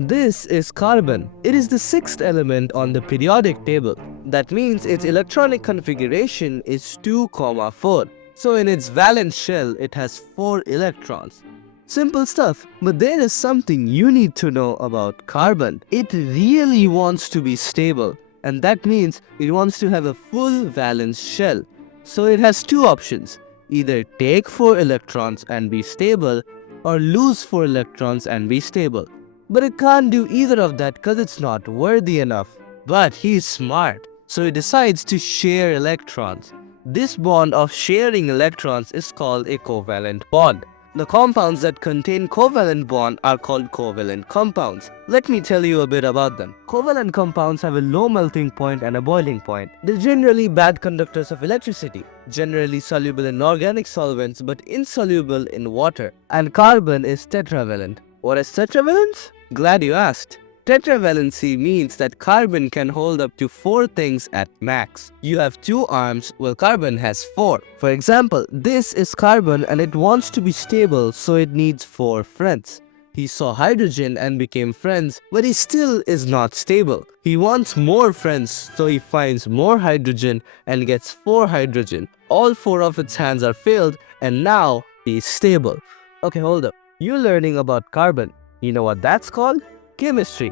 This is carbon. It is the sixth element on the periodic table. That means its electronic configuration is 2, 4. So in its valence shell, it has 4 electrons. Simple stuff, but there is something you need to know about carbon. It really wants to be stable, and that means it wants to have a full valence shell. So it has two options: either take 4 electrons and be stable, or lose 4 electrons and be stable. But it can't do either of that because it's not worthy enough. But he's smart, so he decides to share electrons. This bond of sharing electrons is called a covalent bond. The compounds that contain covalent bond are called covalent compounds. Let me tell you a bit about them. Covalent compounds have a low melting point and a boiling point. They're generally bad conductors of electricity, generally soluble in organic solvents but insoluble in water. And carbon is tetravalent. What is tetravalence? Glad you asked. Tetravalency means that carbon can hold up to 4 things at max. You have 2 arms, while carbon has 4. For example, this is carbon and it wants to be stable, so it needs 4 friends. He saw hydrogen and became friends, but he still is not stable. He wants more friends, so he finds more hydrogen and gets 4 hydrogen. All 4 of its hands are filled, and now he is stable. Okay, hold up. You're learning about carbon. You know what that's called? Chemistry.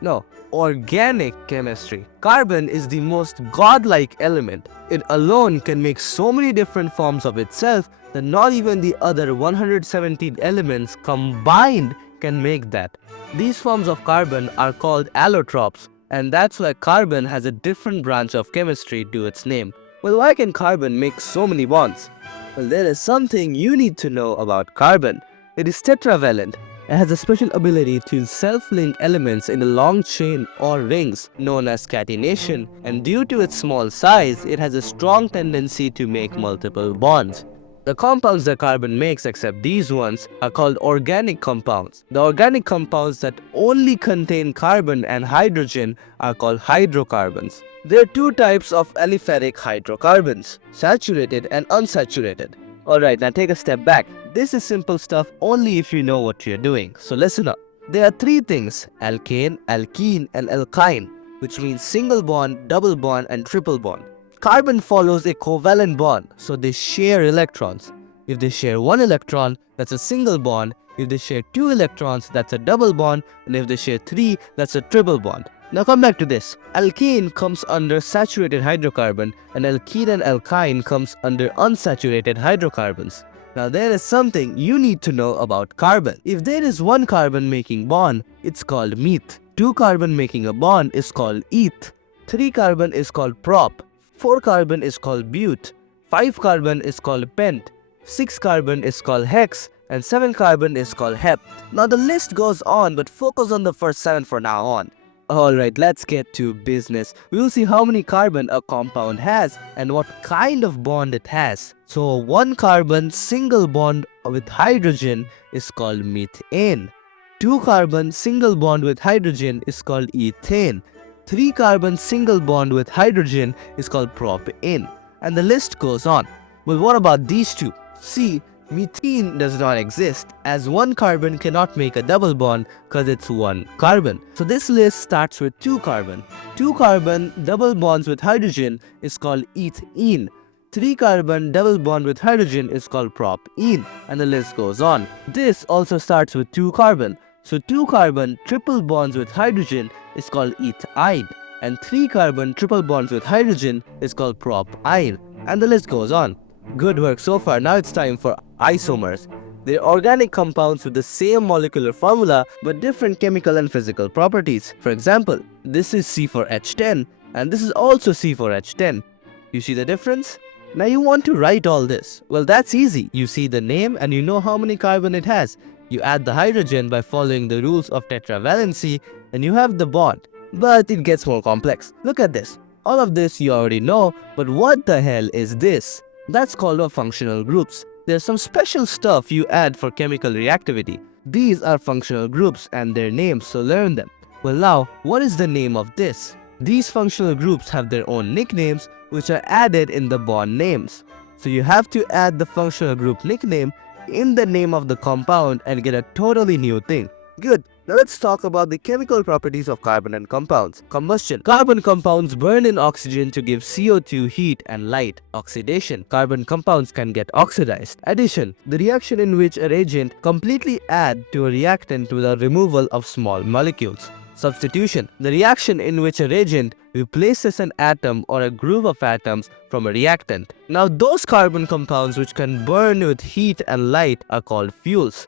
No, organic chemistry. Carbon is the most godlike element. It alone can make so many different forms of itself that not even the other 117 elements combined can make that. These forms of carbon are called allotropes, and that's why carbon has a different branch of chemistry to its name. Well, why can carbon make so many bonds? Well, there is something you need to know about carbon. It is tetravalent. It has a special ability to self-link elements in a long chain or rings known as catenation, and due to its small size, it has a strong tendency to make multiple bonds. The compounds that carbon makes, except these ones, are called organic compounds. The organic compounds that only contain carbon and hydrogen are called hydrocarbons. There are 2 types of aliphatic hydrocarbons: saturated and unsaturated. Alright, now take a step back. This is simple stuff only if you know what you're doing, so listen up. There are 3 things: alkane, alkene and alkyne, which means single bond, double bond and triple bond. Carbon follows a covalent bond, so they share electrons. If they share 1 electron, that's a single bond. If they share 2 electrons, that's a double bond. And if they share 3, that's a triple bond. Now come back to this. Alkene comes under saturated hydrocarbon, and alkene and alkyne comes under unsaturated hydrocarbons. Now there is something you need to know about carbon. If there is 1 carbon making bond, it's called meth. 2 carbon making a bond is called eth. 3 carbon is called prop. 4 carbon is called bute. 5 carbon is called pent. 6 carbon is called hex. And 7 carbon is called hep. Now the list goes on, but focus on the first 7 for now on. Alright, let's get to business. We will see how many carbon a compound has and what kind of bond it has. So 1 carbon single bond with hydrogen is called methane. 2 carbon single bond with hydrogen is called ethane. 3 carbon single bond with hydrogen is called propane. And the list goes on. But what about these 2? See, methane does not exist, as 1 carbon cannot make a double bond because it's 1 carbon. So this list starts with 2 carbon. 2 carbon double bonds with hydrogen is called ethene. 3 carbon double bond with hydrogen is called propene, and the list goes on. This also starts with 2 carbon. So 2 carbon triple bonds with hydrogen is called ethide, and 3 carbon triple bonds with hydrogen is called propyne, and the list goes on. Good work so far. Now it's time for isomers. They're organic compounds with the same molecular formula but different chemical and physical properties. For example, this is C4H10 and this is also C4H10. You see the difference? Now you want to write all this. Well, that's easy. You see the name and you know how many carbon it has. You add the hydrogen by following the rules of tetravalency and you have the bond. But it gets more complex. Look at this. All of this you already know, but what the hell is this? That's called our functional groups. There's some special stuff you add for chemical reactivity. These are functional groups and their names, so learn them. Well now, what is the name of this? These functional groups have their own nicknames which are added in the bond names. So you have to add the functional group nickname in the name of the compound and get a totally new thing. Good. Now let's talk about the chemical properties of carbon and compounds. Combustion. Carbon compounds burn in oxygen to give CO2 heat and light. Oxidation. Carbon compounds can get oxidized. Addition. The reaction in which a reagent completely adds to a reactant with the removal of small molecules. Substitution. The reaction in which a reagent replaces an atom or a group of atoms from a reactant. Now those carbon compounds which can burn with heat and light are called fuels.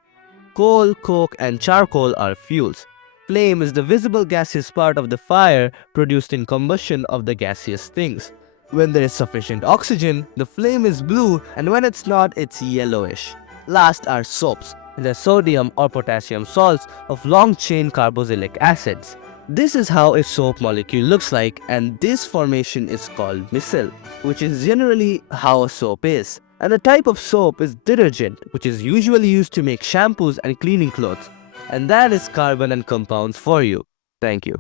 Coal, coke and charcoal are fuels. Flame is the visible gaseous part of the fire produced in combustion of the gaseous things. When there is sufficient oxygen, the flame is blue, and when it's not, it's yellowish. Last are soaps. The sodium or potassium salts of long-chain carboxylic acids. This is how a soap molecule looks like, and this formation is called micelle, which is generally how a soap is. And the type of soap is detergent, which is usually used to make shampoos and cleaning clothes. And that is carbon and compounds for you. Thank you.